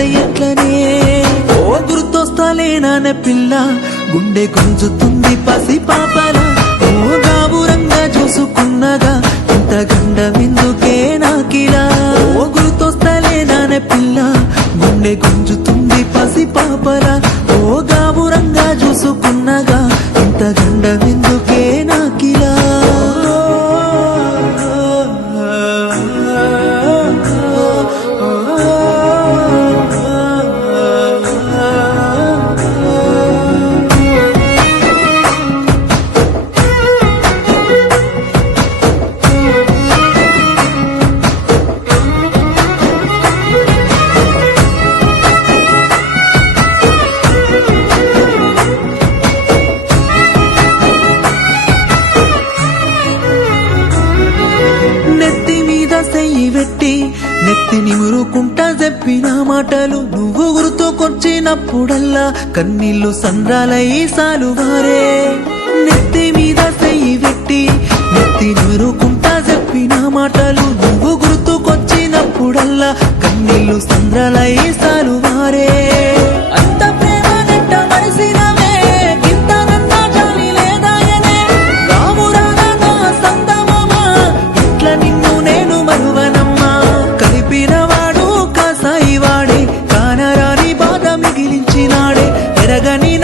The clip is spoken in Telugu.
చేస్తే ఎట్లనే ఓ గుర్తొస్తాలేనానే పిల్ల గుండె గుంజుతుంది పసి పాపల ఓ గాబురంగా చూసుకున్నగా ఇంత గండమెందుకే నాకిలా ఓ గుర్తొస్తాలేనానే పిల్ల గుండె గుంజుతుంది పసి పాపల ఓ గాబురంగా చూసుకున్నగా ఇంత గండమెందుకే నాకిలా నెత్తి నిమురుకుంటా చెప్పిన మాటలు నువ్వు గుర్తుకొచ్చినప్పుడల్లా కన్నీళ్లు సంద్రాలై సాలువారే నెత్తి మీద చెయ్యి పెట్టి నెత్తి నిమురుకుంటా చెప్పిన మాటలు నువ్వు గుర్తుకొచ్చినప్పుడల్లా కన్నీళ్లు సంద్రాలై సాలువారే అంత ప్రేమ నెట్ట మరిసినవే ఇంత నన్న జాలి లేదాయనే రామురాగా నా సందమమా ఇట్లా నిన్ను నేను మరువనమ్మా కలిపినవాడు కాసాయి వాడే కానరాని బాధ మిగిలించినాడే ఎరగని